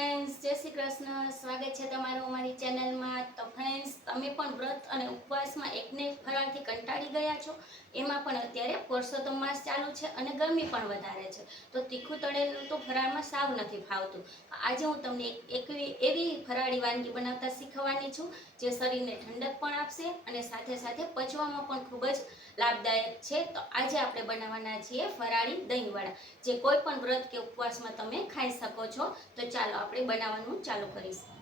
Friends, જય શ્રી કૃષ્ણ. સ્વાગત છે તમારું અમારી ચેનલમાં. તો ફ્રેન્ડ્સ, તમે પણ વ્રત અને ઉપવાસમાં એકને એક ફરાળથી કંટાળી ગયા છો. એમાં પણ અત્યારે પુરુષોત્તમ માસ ચાલુ છે અને ગરમી પણ વધારે છે, તો તીખું તળેલું તો ફરાળમાં સાવ નથી ફાવતું. આજે હું તમને એવી ફરાળી વાનગી બનાવતા શીખવવાની છું જે શરીરને ઠંડક પણ આપશે અને સાથે સાથે પચવામાં પણ ખૂબ જ લાભદાયક છે. તો આજે આપણે બનાવવાના છીએ ફરાળી દહીંવડા, જે કોઈ પણ વ્રત કે ઉપવાસમાં તમે ખાઈ શકો છો. તો ચાલો આપણે બનાવવાનું ચાલુ કરીશું.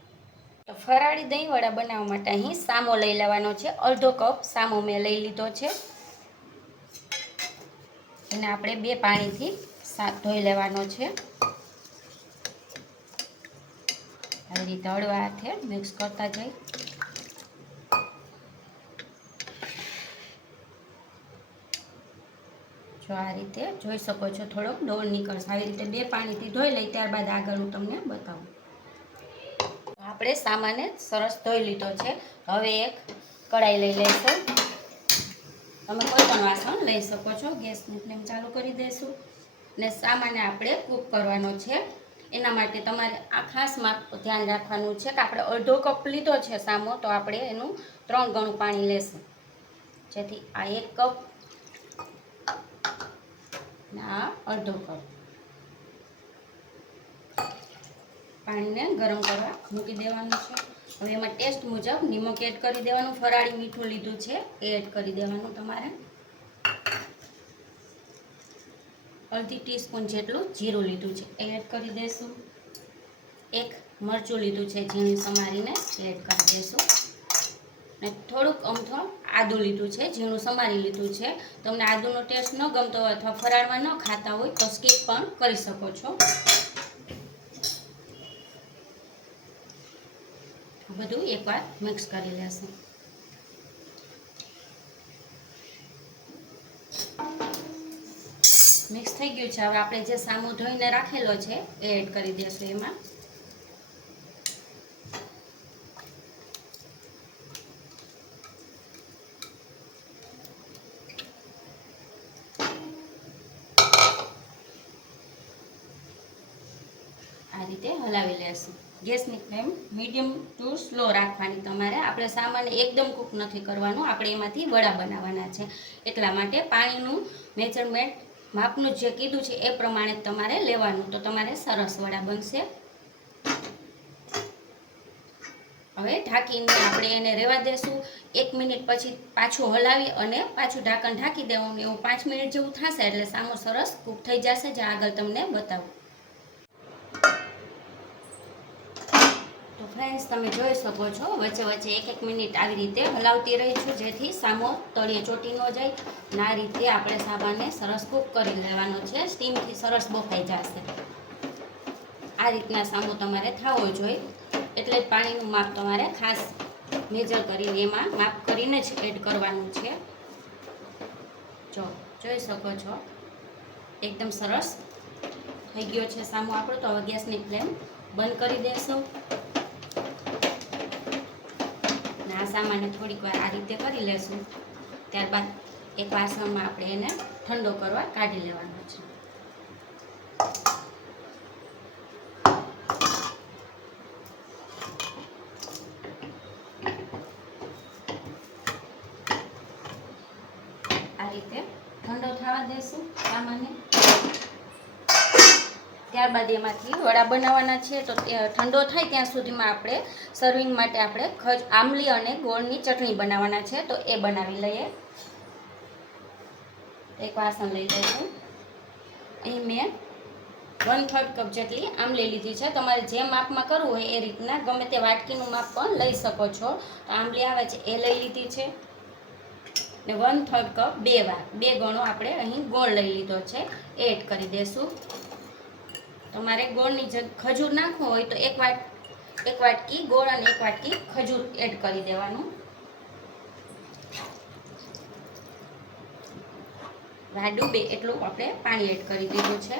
તો ફરાળી દહીંવડા બનાવવા માટે અહીં સામો લઈ લેવાનો છે. અડધો કપ સામો મેં લઈ લીધો છે. એને આપણે 2 પાણીથી ધોઈ લેવાનો છે. આવી રીતે હળવા હાથે મિક્સ કરતા જઈ. જો આ રીતે જોઈ શકો છો, થોડોક ડોળ નીકળશે. આવી રીતે 2 પાણીથી ધોઈ લઈ, ત્યારબાદ આગળ હું તમને બતાવું. આપણે સામાને સરસ ધોઈ લીધો છે. હવે એક કઢાઈ લઈ લઈશું. તમે કોઈ પણ વાસણ લઈ શકો છો. ગેસની ફ્લેમ ચાલુ કરી દઈશું ને સામાને આપણે કૂક કરવાનો છે. એના માટે તમારે આ ખાસ માપ ધ્યાન રાખવાનું છે કે આપણે અડધો કપ લીધો છે સામો, તો આપણે એનું 3 ગણું પાણી લેશું. જેથી આ 1 કપ ને આ અડધો કપ પાણીને ગરમ કરવા મૂકી દેવાનું છે. હવે એમાં ટેસ્ટ મુજબ નિમક એડ કરી દેવાનું. ફરાળી મીઠું લીધું છે એ એડ કરી દેવાનું. તમારે અડધી ટીસ્પૂન જેટલું જીરું લીધું છે એ એડ કરી દઈશું. 1 મરચું લીધું છે ઝીણું સમારીને એડ કરી દઈશું. ને થોડુંક અમથો આદું લીધું છે, ઝીણું સમારી લીધું છે. તમને આદુનો ટેસ્ટ ન ગમતો હોય અથવા ફરાળમાં ન ખાતા હોય તો સ્કીપ પણ કરી શકો છો. બધું એકવાર મિક્સ કરી લેશું. મિક્સ થઈ ગયું છે. હવે આપણે જે સામો ધોઈને રાખેલો છે એ એડ કરી દઈશું એમાં. આ રીતે હલાવી લેશું. ગેસની ફ્લેમ મીડિયમ ટુ સ્લો રાખવાની તમારે. આપણે સામાન્ય એકદમ કૂક નથી કરવાનું, આપણે એમાંથી વડા બનાવવાના છે. એટલા માટે પાણીનું મેજરમેન્ટ માપનું જે કીધું છે એ પ્રમાણે તમારે લેવાનું, તો તમારે સરસ વડા બનશે. હવે ઢાંકીને આપણે એને રહેવા દેશું. 1 મિનિટ પછી પાછું હલાવી અને પાછું ઢાંકણ ઢાંકી દેવાનું. એવું 5 મિનિટ જેવું થશે એટલે સામો સરસ કૂક થઈ જશે, જે આગળ તમને બતાવું. તો ફ્રેન્ડ્સ, તમે જોઈ શકો છો વચ્ચે વચ્ચે 1-1 મિનિટ આવી રીતે હલાવતી રહી છું, જેથી સામો તળિયે ચોટી ન જાય. અને આ રીતે આપણે સામાને સરસ કૂક કરી લેવાનો છે. સ્ટીમથી સરસ બફાઈ જશે. આ રીતના સામો તમારે થવો જોઈએ. એટલે જ પાણીનું માપ તમારે ખાસ મેજર કરીને એમાં માપ કરીને જ એડ કરવાનું છે. જો જોઈ શકો છો એકદમ સરસ થઈ ગયો છે સામો આપણો. તો હવે ગેસની ફ્લેમ બંધ કરી દેશું. આ સામાને થોડીક વાર આ રીતે કરી લેશું. ત્યારબાદ એક વાસણમાં આપણે એને ઠંડો કરવા કાઢી લેવાનો છે. આ રીતે ઠંડો થવા દેશું સામાને. ત્યારબાદ એમાંથી વડા બનાવવાના છે. તો ઠંડો થાય ત્યાં સુધીમાં આપણે સર્વિંગ માટે આપણે આંબલી અને ગોળની ચટણી બનાવવાના છે. તો એ બનાવી લઈએ. એક વાસણ લઈ લઈશું. અહીં મેં 1/3 કપ જેટલી આંબલી લીધી છે. તમારે જે માપમાં કરવું હોય એ રીતના ગમે તે વાટકીનું માપ પણ લઈ શકો છો. તો આંબલી આવે છે એ લઈ લીધી છે. ને 1/3 કપ 2 ગણો આપણે અહીં ગોળ લઈ લીધો છે, એ એડ કરી દઈશું. તમારે ગોળની ખજૂર નાખવો હોય તો એક વાટકી ગોળ અને 1 વાટકી ખજૂર એડ કરી દેવાનું. રાડું 2 એટલું આપણે પાણી એડ કરી દીધું છે.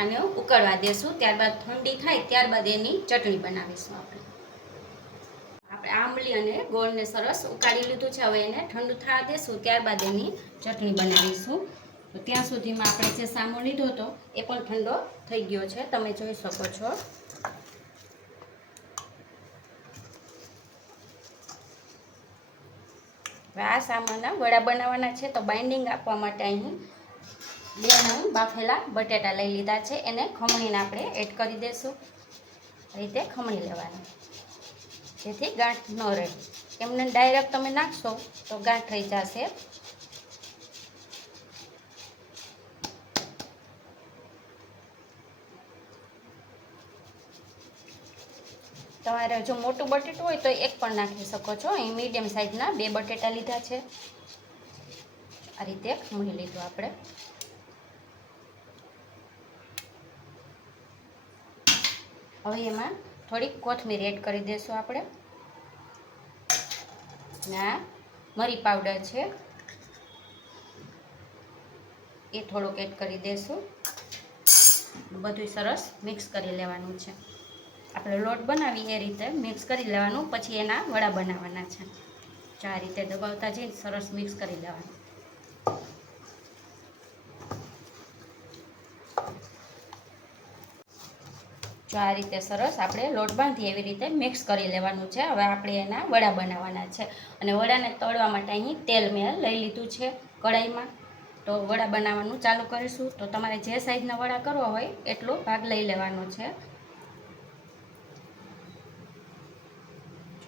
આને ઉકળવા દેશું. ત્યારબાદ ઠંડી થાય ત્યારબાદ એની ચટણી બનાવીશું. આપણે આંબલી અને ગોળને સરસ ઉકાળી લીધું છે. હવે એને ઠંડુ થવા દેશું. ત્યારબાદ એની ચટણી બનાવીશું. તો ત્યાં સુધીમાં આપણે જે સામો લીધો હતો એ પણ ઠંડો થઈ ગયો છે, તમે જોઈ શકો છો. આ સામાના વડા બનાવવાના છે, તો બાઇન્ડિંગ આપવા માટે અહીં 2 નંગ બાફેલા બટેટા લઈ લીધા છે. એને ખમણીને આપણે એડ કરી દઈશું. આ રીતે ખમણી લેવાનું, જેથી ગાંઠ ન રહે. એમને ડાયરેક્ટ તમે નાખશો તો ગાંઠ થઈ જશે. તમારે જો મોટું બટેટું હોય તો એક પણ નાખી શકો છો. અહીં મીડિયમ સાઇઝના 2 બટેટા લીધા છે. આ રીતે ખમણી લીધું આપણે. હવે એમાં થોડીક કોથમીર એડ કરી દઈશું આપણે. આ મરી પાવડર છે એ થોડુંક એડ કરી દઈશું. બધું સરસ મિક્સ કરી લેવાનું છે. આપણે લોટ બનાવી એ રીતે મિક્સ કરી લેવાનું, પછી એના વડા બનાવવાના છે. જો આ રીતે દબાવતા જઈને સરસ મિક્સ કરી લેવાનું. જો આ રીતે સરસ આપણે લોટ બાંધી એવી રીતે મિક્સ કરી લેવાનું છે. હવે આપણે એના વડા બનાવવાના છે, અને વડાને તળવા માટે અહીં તેલ મેં લઈ લીધું છે કઢાઈમાં. તો વડા બનાવવાનું ચાલુ કરીશું. તો તમારે જે સાઈઝના વડા કરવા હોય એટલો ભાગ લઈ લેવાનો છે.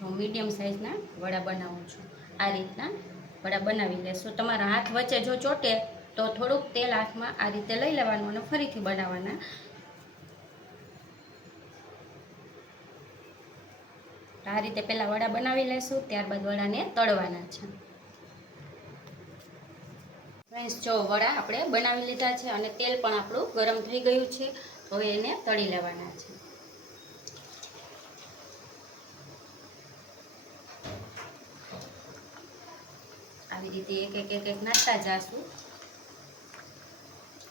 જો મીડિયમ સાઈઝના વડા બનાવું છું. આ રીતના વડા બનાવી લેશું. તમારા હાથ વચ્ચે જો ચોટે તો થોડુંક તેલ હાથમાં આ રીતે લઈ લેવાનું અને ફરીથી બનાવવાના. આ રીતે પહેલાં વડા બનાવી લેશું, ત્યારબાદ વડાને તળવાના છે. ફ્રેન્ડ્સ, જો વડા આપણે બનાવી લીધા છે અને તેલ પણ આપણું ગરમ થઈ ગયું છે. હવે એને તળી લેવાના છે. આવી રીતે એક એક નાખતા જાશું.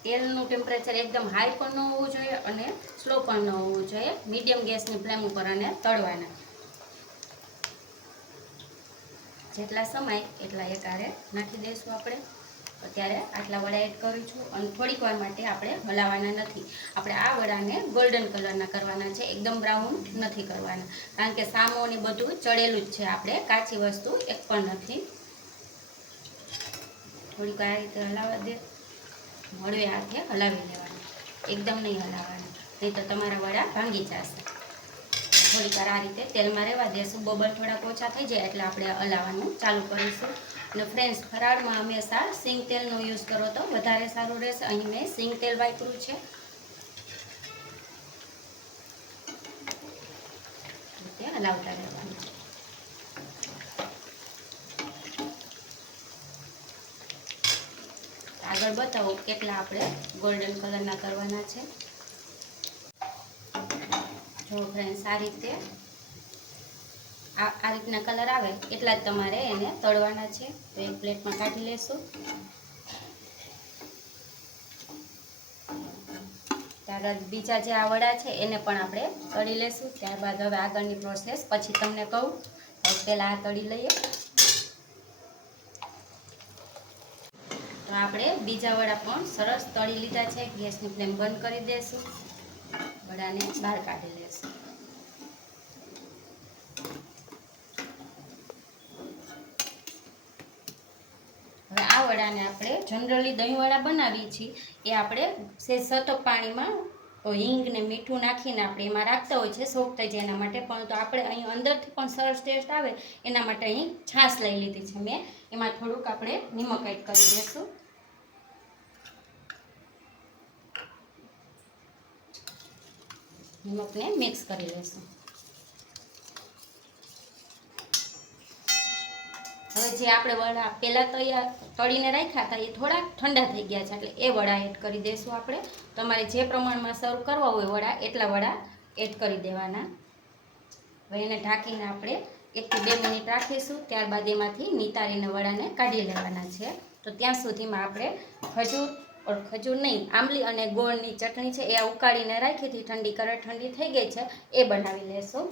તેલનું ટેમ્પરેચર એકદમ હાઈ પણ ન હોવું જોઈએ અને સ્લો પણ ન હોવું જોઈએ. મીડિયમ ગેસની ફ્લેમ ઉપર અને તળવાના. જેટલા સમય એટલા એકારે નાખી દઈશું આપણે. અત્યારે આટલા વડા એડ કરું છું અને થોડીક વાર માટે આપણે હલાવવાના નથી. આપણે આ વડાને ગોલ્ડન કલરના કરવાના છે, એકદમ બ્રાઉન નથી કરવાના, કારણ કે સામો ને બધું ચડેલું જ છે. આપણે કાચી વસ્તુ એક પણ નથી. થોડીક આ રીતે હલાવવા દે, હળવે હાથે હલાવી લેવાનું, એકદમ નહીં હલાવવાનું, નહીં તો તમારા વડા ભાંગી જશે. થોડીક વાર આ રીતે તેલમાં રહેવા દેશું. બબલ થોડાક ઓછા થઈ જાય એટલે આપણે હલાવવાનું ચાલુ કરીશું. અને ફ્રેન્ડ્સ, ફરાળમાં હંમેશા સિંગ તેલનો યુઝ કરો તો વધારે સારું રહેશે. અહીં મેં સિંગ તેલ વાપર્યું છે. રીતે હલાવતા રહેવાનું. આગળ બતાવો કેટલા આપણે ગોલ્ડન કલરના કરવાના છે. જો ફ્રેન્ડ્સ, આ રીતે આ રીતના કલર આવે એટલા જ તમારે એને તળવાના છે. તો એક પ્લેટમાં કાઢી લેશું. ત્યારબાદ બીજા જે આ વડા છે એને પણ આપણે તળી લેશું. ત્યારબાદ હવે આગળની પ્રોસેસ પછી તમને કહું. તો પહેલાં આ તળી લઈએ. તો આપણે બીજા વડા પણ સરસ તળી લીધા છે. ગેસની ફ્લેમ બંધ કરી દઈશું. વડાને બહાર કાઢી લેશું. હવે આ વડાને આપણે જનરલી દહીંવડા બનાવીએ છીએ એ આપણે સતત પાણીમાં હિંગ ને મીઠું નાખીને આપણે એમાં રાખતા હોય છે, સોક થઈ જાય એના માટે. પરંતુ આપણે અહીં અંદરથી પણ સરસ ટેસ્ટ આવે એના માટે અહીં છાશ લઈ લીધી છે મેં. એમાં થોડુંક આપણે નિમક એડ કરી દઈશું. નિમકને મિક્સ કરી લઈશું. હવે જે આપણે વડા પહેલાં તળીને રાખ્યા હતા એ થોડાક ઠંડા થઈ ગયા છે, એટલે એ વડા એડ કરી દઈશું આપણે. તમારે જે પ્રમાણમાં સર્વ કરવા હોય વડા એટલા વડા એડ કરી દેવાના. હવે એને ઢાંકીને આપણે 1 થી 2 મિનિટ રાખીશું. ત્યારબાદ એમાંથી નિતારીને વડાને કાઢી લેવાના છે. તો ત્યાં સુધીમાં આપણે ખજૂર નહીં, આંબલી અને ગોળની ચટણી છે એ ઉકાળીને રાખી હતી ઠંડી કરે, ઠંડી થઈ ગઈ છે, એ બનાવી લેશું.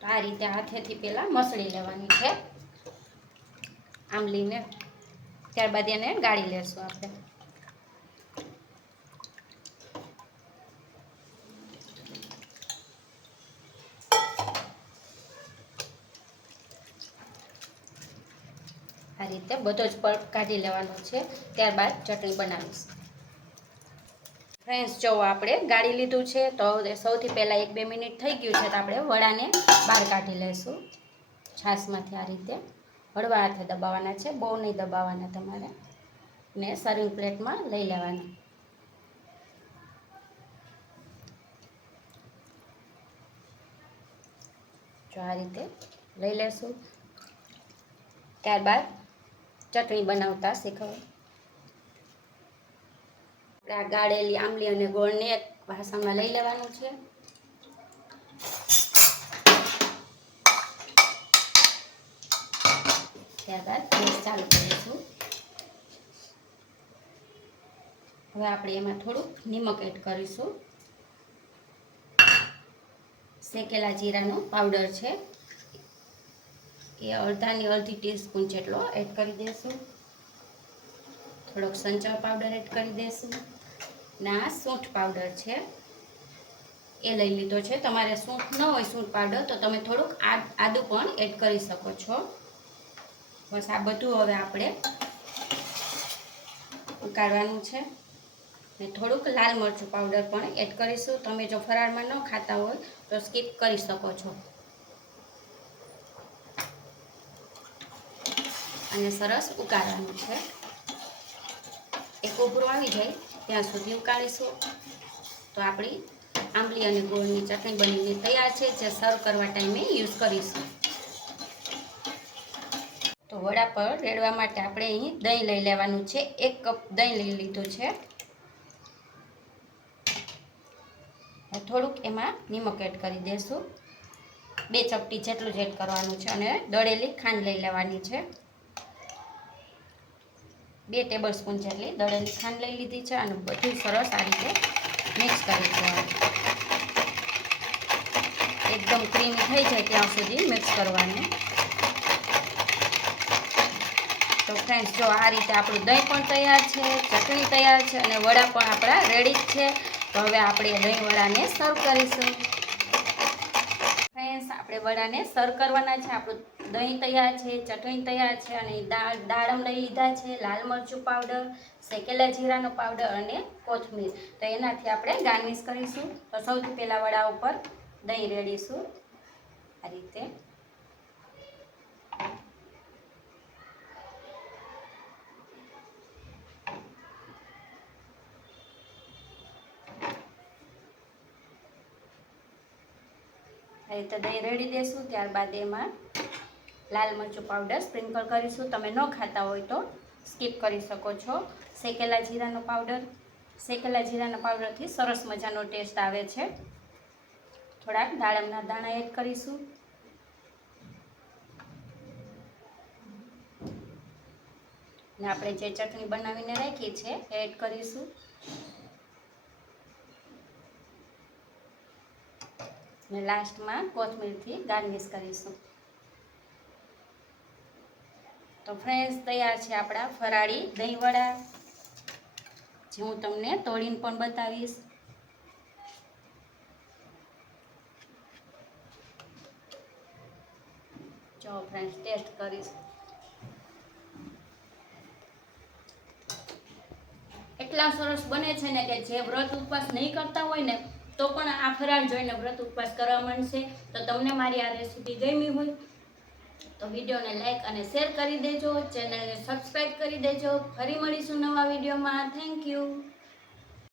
તો આ રીતે હાથેથી પહેલાં મસળી લેવાની છે આંબલીને, ત્યારબાદ એને ગાળી લેશું આપણે. આ રીતે બધો જ પલ્પ કાઢી લેવાનો છે, ત્યારબાદ ચટણી બનાવીશું. ફ્રેન્ડ્સ, જો આપણે ગાળી લીધું છે તો સૌથી પહેલાં 1-2 મિનિટ થઈ ગયું છે તો આપણે વડાને બહાર કાઢી લઈશું છાશમાંથી. આ રીતે હળવા હાથે દબાવવાના છે, બહુ નહીં દબાવવાના તમારે, ને સર્વિંગ પ્લેટમાં લઈ લેવાના. જો આ રીતે લઈ લેશું. ત્યારબાદ ચટણી બનાવતા શીખવું. આપણે આ ગાળેલી આંબલી અને ગોળને એક વાસણમાં લઈ લેવાનું છે. ત્યારબાદ ગેસ ચાલુ કરીશું. હવે આપણે એમાં થોડું નિમક એડ કરીશું. શેકેલા જીરાનો પાવડર છે એ અડધી ટીસ્પૂન જેટલો એડ કરી દઈશું. થોડોક સંચળ પાવડર એડ કરી દઈશું. ને આ સૂંઠ પાવડર છે એ લઈ લીધો છે. તમારે સૂંઠ ન હોય સૂંઠ પાવડર તો તમે થોડુંક આદું પણ એડ કરી શકો છો. બસ આ બધું હવે આપણે ઉકાળવાનું છે. ને થોડુંક લાલ મરચું પાવડર પણ એડ કરીશું. તમે જો ફરાળમાં ન ખાતા હોય તો સ્કીપ કરી શકો છો. અને સરસ ઉકાળવાનું છે. એક ઉભરું આવી જાય ત્યાં સુધી ઉકાળીશું. તો આપણી આંબલી અને ગોળની ચટણી બનીને તૈયાર છે, જે સર્વ કરવા ટાઈમે યુઝ કરીશું. તો વડા પર રેડવા માટે આપણે અહીં દહીં લઈ લેવાનું છે. 1 કપ દહીં લઈ લીધું છે. થોડુંક એમાં નિમક એડ કરી દઈશું. 2 ચપટી જેટલું જ એડ કરવાનું છે. અને દળેલી ખાંડ લઈ લેવાની છે. 2 ટેબલ સ્પૂન જેટલી દળેલી ખાંડ લઈ લીધી છે. અને બધું સરસ આ રીતે મિક્સ કરી દેવાનું. એકદમ ક્રીમી થઈ જાય ત્યાં સુધી મિક્સ કરવાનું. તો ફ્રેન્ડ્સ, જો આ રીતે આપણું દહીં પણ તૈયાર છે, ચટણી તૈયાર છે અને વડા પણ આપણા રેડી જ છે. તો હવે આપણે દહીં વડાને સર્વ કરીશું. ફ્રેન્ડ્સ, આપણે વડાને સર્વ કરવાના છે. આપણું દહીં તૈયાર છે, ચટણી તૈયાર છે અને દાડમ લઈ લીધા છે, લાલ મરચું પાવડર, શેકેલા જીરાનો પાવડર અને કોથમીર. તો એનાથી આપણે ગાર્નિશ કરીશું. તો સૌથી પહેલાં વડા ઉપર દહીં રેડીશું આ રીતે. આ રીતે દહીં રેડી દઈશું. ત્યારબાદ એમાં લાલ મરચું પાવડર સ્પ્રિંકલ કરીશું. તમે ન ખાતા હોય તો સ્કીપ કરી શકો છો. શેકેલા જીરાનો પાવડરથી સરસ મજાનો ટેસ્ટ આવે છે. થોડાક દાડમના દાણા એડ કરીશું. ને આપણે જે ચટણી બનાવીને રાખી છે એડ કરીશું. ને લાસ્ટમાં કોથમીરથી ગાર્નિશ કરીશું. તો ફ્રેન્ડ્સ, તૈયાર છે આપણા ફરાળી દહીં વડા, જે હું તમને તોડીને પણ બતાવીશ. જો ફ્રેન્ડ્સ, ટેસ્ટ કરીશ. એટલા સરસ બને છે ને કે જે વ્રત ઉપવાસ નહીં કરતા હોય ને તો પણ આ ફરાળ જોઈને વ્રત ઉપવાસ કરવા માંડશે. તો તમને મારી આ રેસીપી ગમી હોય તો વિડીયોને લાઈક અને શેર કરી દેજો, ચેનલને સબસ્ક્રાઈબ કરી દેજો. ફરી મળીશું નવા વિડીયોમાં. Thank you.